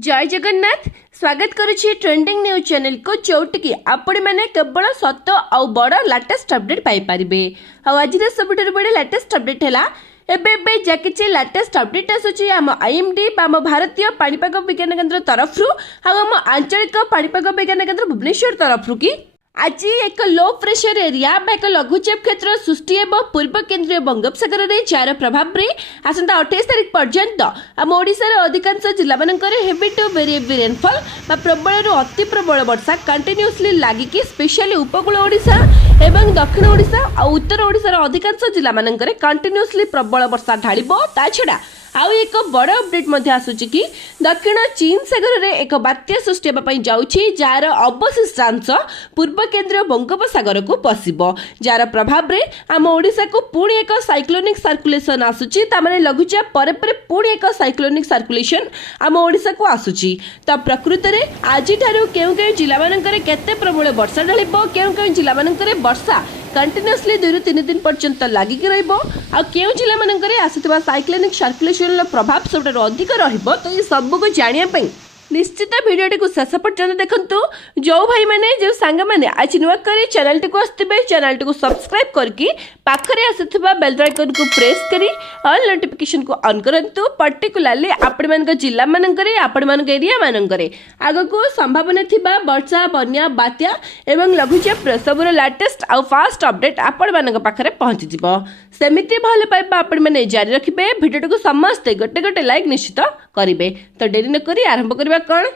जय जगन्नाथ स्वागत करुछि trending news channel को जोटिकी आपण मैंने केवल सत आउ बड़ लेटेस्ट अपडेट पाई परिबे। आज सबुठ बड़े लेटेस्ट अपडेट है एबे जि लेटेस्ट अपडेट आसूची आम आईएमडी आम भारतीय पाणीपाग विज्ञान केन्द्र तरफ आम आंचलिक पाणीपाग विज्ञान केन्द्र भुवनेश्वर तरफ कि आज एक लो प्रेशर एरिया एक लघुचाप क्षेत्र सृष्टि एवं पूर्व केन्द्रीय बंगोपसागर में जार प्रभाव में आसंता 28 तारिख पर्यंत आम ओडिशार अधिकांश जिला मानकर heavy to very heavy rainfall प्रबल अति प्रबल वर्षा कंटिन्यूअसली लागिकी स्पेशली उपकूल ओडिशा एवं दक्षिण ओडिशा और उत्तर ओडिशार अधिकांश जिला मानकर कंटिन्यूअसली प्रबल वर्षा ढालिबो। ता छड़ा आउ एक बड़ अपडेट आसूची कि दक्षिण चीन सागर में एक बात्या सृष्टि होगा जाऊँगी जार अवशिष्टांश पूर्व केन्द्रीय बंगोपसागर को पशिबो। जार प्रभाव में आम ओडिशा को पुणी एक साइक्लोनिक सर्कुलेशन आसूची तामाने लघुचाप पर पुणी एक साइक्लोनिक सर्कुलेशन आम ओडिशा को आसूची। तो प्रकृत में आज केउ जिला मानकर केते प्रबल वर्षा ढालिबो केउ जिला मानकर वर्षा कंटिन्यूअसली 2 ରୁ 3 दिन पर्यंत लागिक रहिबो आ केउ जिला मानकर आसुथिबा साइक्लोनिक सर्कुलेशन प्रभाव सबटा अधिक रहिबो। तो ये सब को जानिया पई निश्चित भिडियोटी को शेष पर्यंत देखंतु। जो भाई माने जो सांग माने आज नुआ करी चैनल टी को आस्तिबे चैनल टी को सब्सक्राइब करके पाखरे आसुथिबा बेल आइकन को प्रेस करी ऑल नोटिफिकेशन को ऑन करंतु। पर्टिकुलरली आपण मानक जिला मानकरे आपण मानक एरिया मानकरे आगो को संभावना थिबा वर्षा बन्या बात्या एवं लघुचाप सबुर लेटेस्ट आ फास्ट अपडेट आपण मानक पाखरे पहुंची जिवो। सेमिति भले पाइबा आपण माने जारी रखिबे। भिडियो को समस्त गोटे गोटे लाइक निश्चित करिवे। तो देरी न करी आरंभ करबा कौन।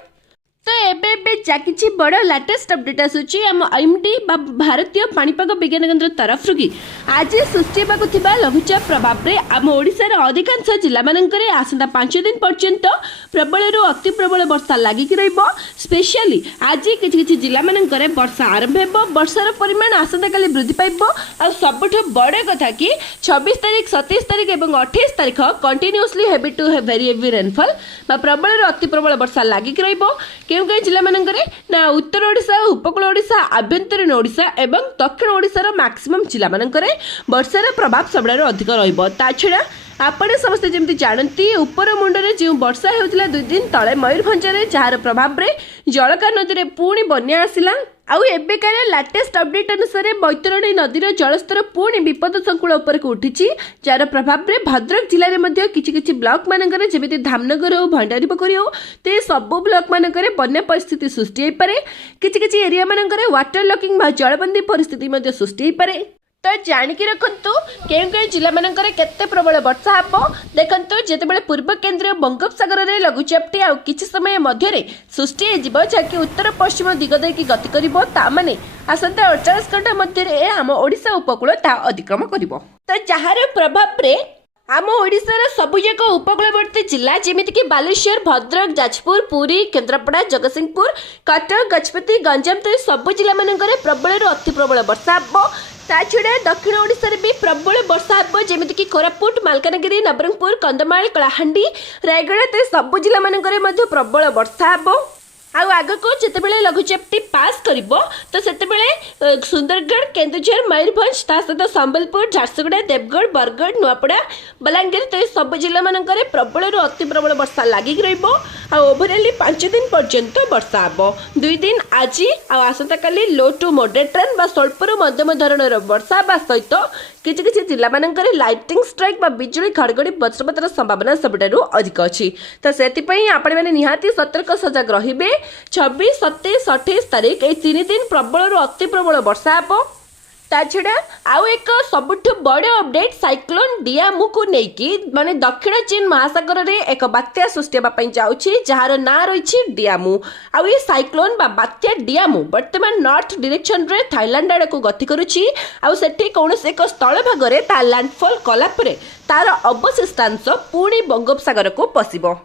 तो एबे जाकिछि बड़ लेटेस्ट अपडेट आसूची आम आईएमडी भारतीय पाणीपाग विज्ञान केन्द्र तरफ कि आज सृष्टि होगा थिबा लघुचाप प्रभाव में आम ओडिशार अधिकांश जिला मानकरे आसंता 5 दिन पर्यंत प्रबल अति प्रबल वर्षा लागिक रहिबो। स्पेशली आज किछि जिला मानकरे वर्षा आरंभ हेबो। वर्षार परिमाण आसंता काली वृद्धि पाइबो। आ सबठो बड़ कथा कि 26 तारिख 27 तारिख और 28 तारिख continuously heavy to very heavy rainfall प्रबल अति प्रबल वर्षा लागिक रहिबो। केउ जिला मानकरे ना उत्तर ओडिशा उपकूल ओडिशा आभ्यंतरीण ओडिशा एवं दक्षिण ओडिशार मैक्सिमम जिला मानकरे वर्षार प्रभाव सबडार अधिक रहिबो। ता छड़ा आपण समस्त जमती जानती उपर मुंडरे जो वर्षा होउतला 2 दिन तले मयूरभंज रे जार प्रभाव रे जलका नदी रे पुणी बन्या आसिला। आउ एबेकार लेटेस्ट अपडेट अनुसार बैतरणी नदीर जलस्तर पुणी विपद संकुल उपर को उठी जार प्रभाव में भद्रक जिले में किछि ब्लॉक मानकर जमी धामनगर और भंडारी पोखरी हो तो सबू ब्लॉक मानकर बन्या परिस्थिति सृष्टि हो पारे। किछि एरिया मानकर वाटर लॉकिंग जलबंदी परिस्थिति सृष्टि हो पारे। तो जानिकी रखंतु केउ जिला मानकर केते प्रबल वर्षा हबो। देखंतु जेतेबेले पूर्व केन्द्रीय बंगोपसागर रे लघुचापटी आ किछि समय मध्यरे सृष्टि हे जिवो जाकि उत्तर पश्चिम दिग देकी गति करिवो। ता माने आसंता 48 घंटा मध्यरे आम ओडिशा उपकूल ता अतिक्रम करिवो। तो जहार प्रभाव रे आम ओडिशार सबुजाक उपकूलवर्ती जिला जेमितिक बालेश्वर भद्रक जाजपुर पुरी केन्द्रापड़ा जगतसिंहपुर कटक गजपति गंजाम तो सबु जिला मानकर प्रबल अति प्रबल वर्षा हबो। ता छड़ा दक्षिण ओडिशा भी प्रबल वर्षा हबो जेमितिक कोरापुट मालकानगिरी नवरंगपुर कंधमाल कलाहांडी रायगड़ा तो सबु जिला मानकर मध्य प्रबल वर्षा हबो। आउ आगको जितेबेले लघुचापटी पास करिवो तो सेतेबेले सुंदरगढ़ केन्दुझर मयूरभंज ता सहित संबलपुर झारसुगुड़ा देवगढ़ बरगढ़ नुआपड़ा बलांगीर तो सब जिला मानकर प्रबल अति प्रबल वर्षा लागिक रहिबो। आ ओवरऑली 5 दिन पर्यंत वर्षा हबो। 2 दिन आज आसंता काली लो टू मॉडरेट रेन बा स्वल्परू मध्यम धरणर वर्षा बा सहित किछि जिला मानकर लाइटिंग स्ट्राइक बा बिजुली घड़घड़ी वज्रपातर संभावना सबटारू अधिक अछि। तो सेति पई आपण माने निहाती सतर्क सजग रहिबे। 26 27 28 तारिख ए 3 दिन प्रबल अति प्रबल वर्षा हबो। ता छड़ा आउ एक सबुठ बड़ अपडेट साइक्लोन डियामू को नेकी माने दक्षिण चीन महासागर रे एक बात्या सृष्टि होगा जाउछि जार ना रही डियामू। आउ ये साइक्लोन बा बात्या डियामू वर्तमान नॉर्थ डायरेक्शन रे थाईलैंड आड़ को गति करुछि। आउ सेठी कौनसी एक स्थल भाग रे ता लैंडफॉल कला परे तार अवशिष्टांश पुणी बंगोपसागर को पशिबो।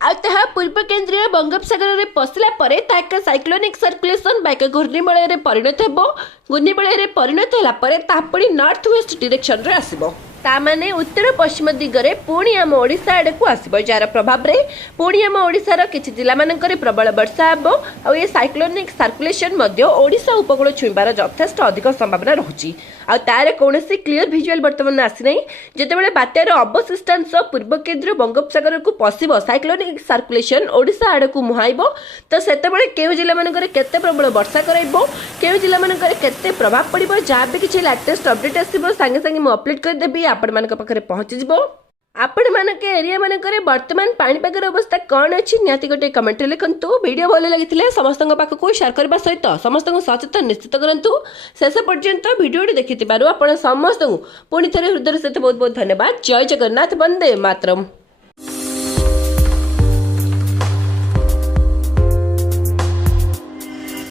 आ पूर्व केन्द्रीय बंगोपसागर रे पशिला परे एक साइक्लोनिक सर्कुलेशन बाइक घूर्णिबलय रे परिणत हेबो। घूर्णिबलय रे परिणत होला परे ता पुणी नॉर्थ वेस्ट डायरेक्शन रे आसीबो। ता माने उत्तर पश्चिम दिगरे पुणी आम ओडिशा आड़ को आसीबो जार प्रभाव रे पुणी आम ओडिशार किछि जिला मानकर प्रबल वर्षा हेबो। आ ये साइक्लोनिक सर्कुलेशन मध्य ओडिशा उपकूल छुईबार यथेष्ट अधिक संभावना रहुछि। तार कौन क्लीयर भिजुआल बर्तमान आसी ना जितेबाला बात्यार अवशिष्टांश पूर्व केन्द्र बंगोपसागर को पशिब साइक्लोनिक सर्कुलेशन ओडिशा आड़ को मुहाइब तो सेतेबेले केउ जिला मानकर केते प्रबल वर्षा कराइबो केउ जिला मानकर केते प्रभाव पड़िबो जहाँ भी किसी लेटेस्ट अपडेट आसिबो सांगे सांगे मु अपडेट कर देबी आपण मानक पाखरे पहुंच जिवो। आपण मानक एरिया मानकर वर्तमान पाणीपागर अवस्था कौन अच्छी निहाती गोटे कमेंट लिखंतु। वीडियो भल लगी समस्त पाखक शेयर करने सहित समस्त सचेतन निश्चित करूँ। शेष पर्यंत वीडियो देखि आपण समस्त पुणी थे हृदय सहित बहुत बहुत धन्यवाद। जय जगन्नाथ, वंदे मातरम।